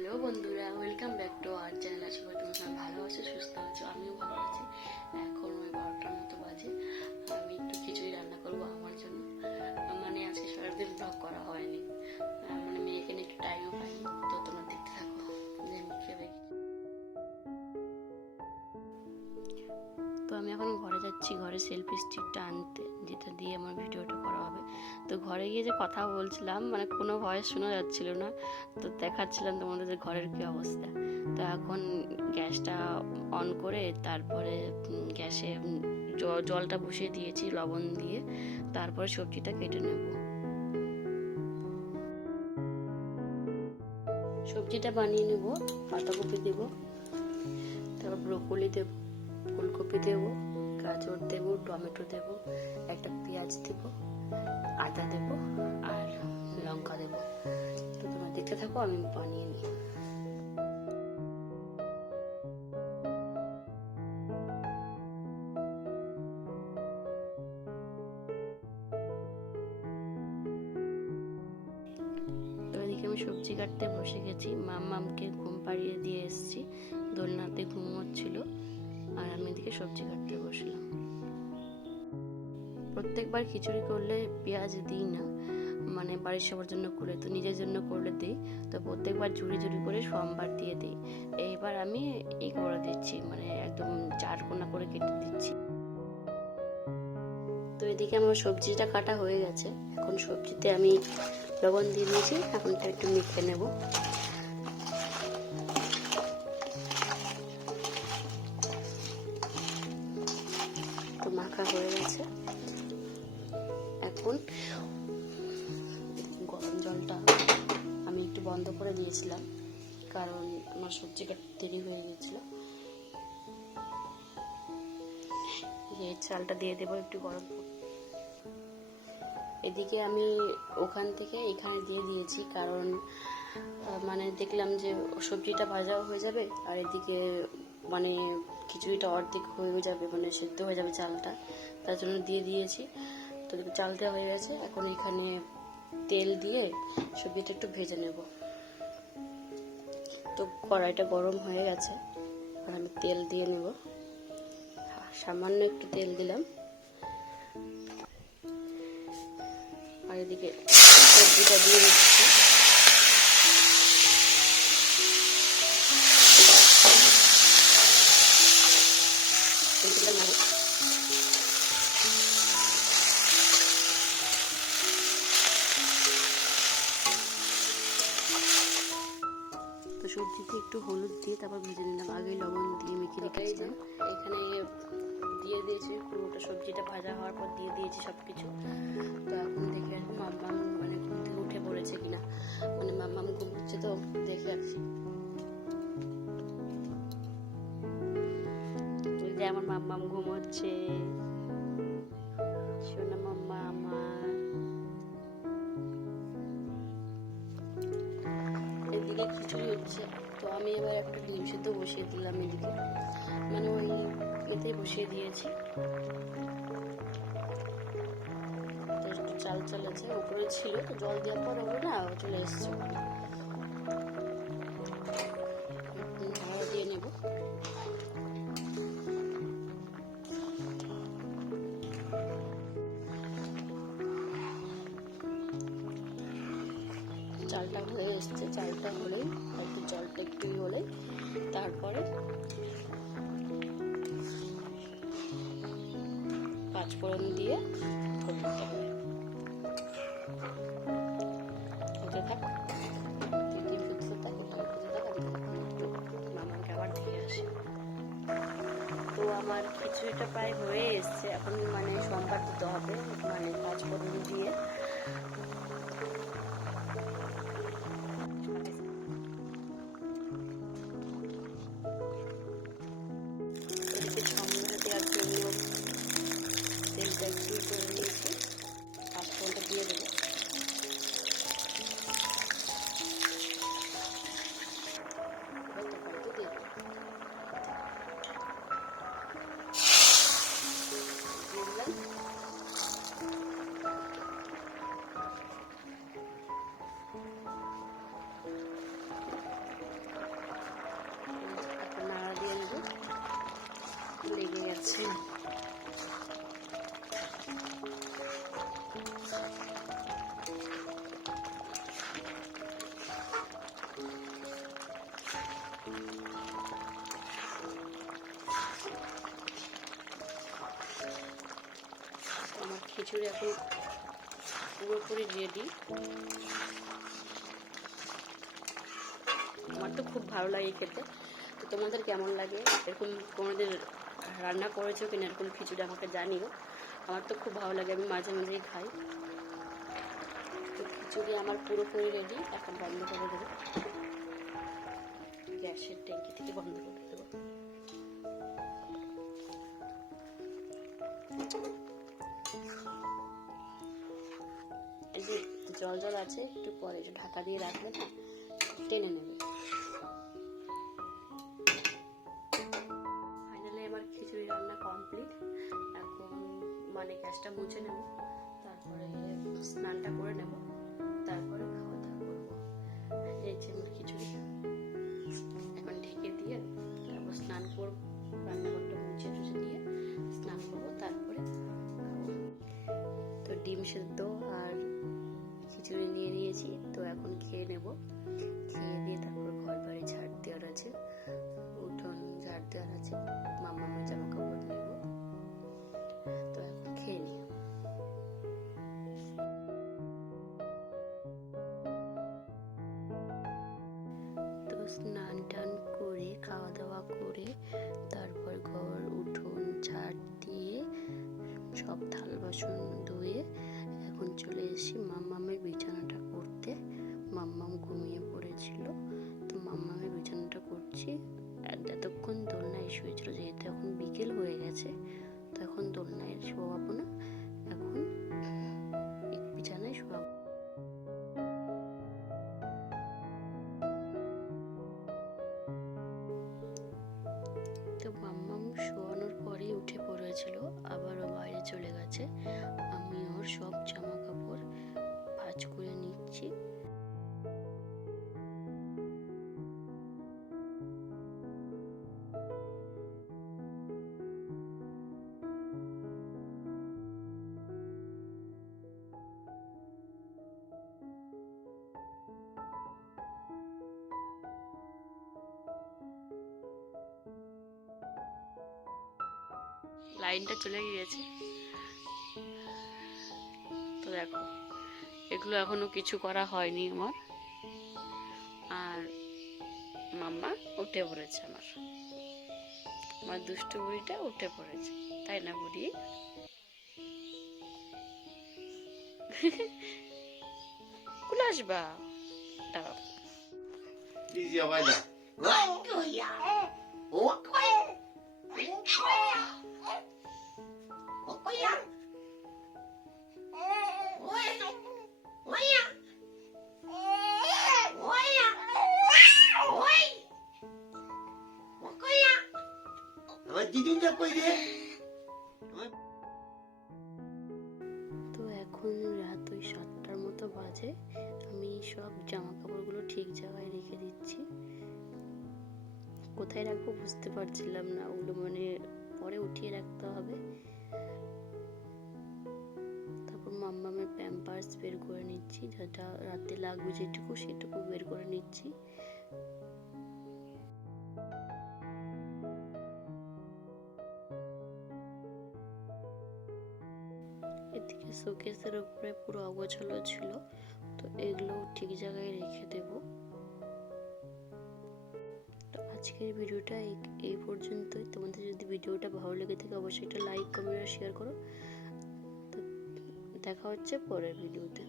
Hello বন্ধুরা, welcome back to our channel. আশা করি তোমরা সবাই ভালো আছো, সুস্থ আছো। আমিও ভালো আছি। এখন ওই 12টার মতো বাজে। আমি একটু খিচুড়ি রান্না করবো আমার জন্য। মানে আজকে সারাদিন ব্লগ করা হয়নি, মানে মেয়েকে নিয়ে একটু টাইমও পাইনি। তো তোমরা দেখতে থাকো যে আমি কীভাবে। তো আমি এখন ঘরে যাচ্ছি, ঘরে সেলফি স্টিকটা আনতে, যেটা দিয়ে আমার ভিডিওটা করা হবে। তো ঘরে গিয়ে যে কথা বলছিলাম, মানে কোনো ভয়েস শোনা যাচ্ছিল না। তো দেখাচ্ছিলাম তোমাদের যে ঘরের কী অবস্থা। তো এখন গ্যাসটা অন করে তারপরে গ্যাসে জলটা বসিয়ে দিয়েছি লবণ দিয়ে। তারপরে সবজিটা কেটে নেব। সবজিটা বানিয়ে নেব। পাতাকপি দেব, তারপর ব্রোকলি দেব, ফুলকপি দেব, গাজর দেব, টমেটো দেব, একটা পেঁয়াজ দেব, আদা দেব আর লঙ্কা দেব। তো তোমরা দেখতে থাকো, আমি বানিয়ে নিই। তো এদিকে আমি সবজি কাটতে বসে গেছি। মাম্মামকে ঘুম পাড়িয়ে দিয়ে এসেছি, দোলনাতে ঘুমোচ্ছিল, আর আমি এদিকে সবজি কাটতে বসলাম। প্রত্যেকবার খিচুড়ি করলে পেঁয়াজ দিই না, মানে বাড়ির সবার জন্য করলে, তো নিজের জন্য করলে দিই। তো প্রত্যেকবার ঝুড়ি ঝুড়ি করে সোমবার দিয়ে দিই। এইবার আমি এই করে দিচ্ছি, মানে একদম 4 কোনা করে কেটে দিচ্ছি। তো এদিকে আমার সবজিটা কাটা হয়ে গেছে। এখন সবজিতে আমি লবণ দিয়ে দিয়েছি, এখন একটু মেখে নেব। তো মাখা হয়ে গেছে। এখন গরম জলটা আমি একটু বন্ধ করে দিয়েছিলাম, কারণ আমার সবজি কাটতে দেরি হয়ে গিয়েছিল। এই চালটা দিয়ে দেবো একটু গরম। এদিকে আমি ওখান থেকে এখানে দিয়ে দিয়েছি, কারণ মানে দেখলাম যে সবজিটা ভাজাও হয়ে যাবে, আর এদিকে মানে খিচুড়িটা অর্ধেক হয়ে যাবে, মানে সেদ্ধ হয়ে যাবে চালটা, তার জন্য দিয়ে দিয়েছি। তো চালটা হয়ে গেছে। এখন এখানে তেল দিয়ে সবজিটা একটু ভেজে নেব। তো কড়াইটা গরম হয়ে গেছে, আর আমি তেল দিয়ে নেব। সামান্য একটু তেল দিলাম, আর এদিকে সবজিটা দিয়ে দিচ্ছি। তো সবজিতে একটু হলুদ দিয়ে তারপর ভেজে নিলাম। আগে লবণ দিয়ে মেখে রেখেছিলাম। এখানে দিয়ে দিয়েছি পুরোটা, সবজিটা ভাজা হওয়ার পর দিয়ে দিয়েছি সব কিছু। তো এখন দেখে আসবো মাম্মাম মানে ঘুম থেকে উঠে পড়েছে কিনা, মানে মাম্মাম ঘুমোচ্ছে, তো দেখে আসছি। যে আমার মাম্মাম ঘুমোচ্ছে, শোনা মাম্মা আমার। এদিকে খিচুড়ি হচ্ছে, তো আমি এবার একটা ডিম সিদ্ধ বসিয়ে দিলাম এদিকে, মানে ওই এতেই বসিয়ে দিয়েছি। তো একটু চাল চাল আছে, উপরে ছিল, তো জল দেওয়ার পর হবে না, চলে এসছে। হাওয়া দিয়ে নেব। চালটা হয়ে এসছে, চালটা হলেই একটু জলটা একটু হলেই তারপরে 5 ফোড়ন দিয়ে করতে হবে। হতে থাক, ডিম ফুটতে থাক, ওটা ফুটতে থাক, আমি মামাকে আবার দিয়ে আসি। তো আমার খিচুড়িটা প্রায় হয়ে এসছে। এখন মানে সোমবার দিতে হবে, মানে 5 ফোড়ন দিয়ে। এদিকে সম্মান দেওয়ার জন্য তেলটা একটু করে নিয়েছি, 5 ফোড়নটা দিয়ে দেবো। যাচ্ছে না। আমার খিচুড়ি এখন পুরোপুরি রেডি। আমার তো খুব ভালো লাগে খেতে। তো তোমাদের কেমন লাগে, এরকম কোনোদিন রান্না করেছো কিনা এরকম খিচুড়ি আমাকে জানিও। আমার তো খুব ভালো লাগে, আমি মাঝে মাঝেই খাই। তো খিচুড়ি আমার পুরোপুরি রেডি। এখন বন্ধ করে দেবো, গ্যাসের ট্যাঙ্কি থেকে বন্ধ করে দেবো। এই যে জল জল আছে, একটু পরে ঢাকা দিয়ে রাখলে না টেনে নেবে। ফাইনালি আমার খিচুড়ি রান্না কমপ্লিট। এখন মানে গ্যাসটা মুছে নেব, তারপরে স্নানটা করে নেব, তারপরে খাওয়া দাওয়া করবো। এই যে আমার খিচুড়ি এখন ঢেকে দিয়ে তারপর স্নান করবো, রান্নাঘরটা মুছে টুছে দিয়ে স্নান করবো, তারপরে খাবো। তো ডিম সেদ্ধ আর খিচুড়ি নিয়ে নিয়েছি, তো এখন খেয়ে নেব। খেয়ে দিয়ে তারপর ঘর বাড়ি ঝাড় দেওয়ার আছে, উঠোন ঝাড় দেওয়ার আছে, মামার জামা কাপড় নেব। তো এখন খেয়ে নিই। তো স্নান টান করে খাওয়া দাওয়া করে তারপর ঘর উঠোন ঝাড় দিয়ে সব থাল বাসন ধুয়ে এখন চলে এসেছি মাম্মামের বিছানাটা করতে। মাম্মাম ঘুমিয়ে পড়েছিল, তো মাম্মামের বিছানাটা করছি। এতক্ষণ দোলনায় শুয়েছিল, যেহেতু এখন বিকেল হয়ে গেছে, তো এখন দোলনায় শোয়াবো না, এখন বিছানায় শোয়াবো। তো মাম্মাম শোয়ানোর পরেই উঠে পড়েছিল, আবারও বাইরে চলে গেছে। আমি ওর সব জামা কাপড় ভাঁজ করে নিচ্ছি। লাইনটা চলে গিয়েছে, তো দেখো এগুলো এখনো কিছু করা হয়নি আমার। আর মাম্মা উঠে পড়েছে, আমার দুষ্টু বুড়িটা উঠে পড়েছে, তাই না বুড়ি? কুলে আসবা, দাঁড়াও। তো এখন রাত ওই 7টার মতো বাজে। আমি সব জামা কাপড়গুলো ঠিক জায়গায় রেখে দিচ্ছি। কোথায় রাখবো বুঝতে পারছিলাম না, ওগুলো মানে পরে উঠিয়ে রাখতে হবে। তারপর মাম্মামের প্যাম্পার্স বের করে নিচ্ছি, যেটা রাতে লাগবে যেটুকু সেটুকু বের করে নিচ্ছি। এদিকে শোকেসের উপরে পুরো অগোছালো ছিল, তো এগুলো ঠিক জায়গায় রেখে দেব। তো আজকের ভিডিওটা এই পর্যন্তই। তোমাদের যদি ভিডিওটা ভালো লেগে থাকে অবশ্যই একটা লাইক কমেন্ট আর শেয়ার করো। তো দেখা হচ্ছে পরের ভিডিওতে।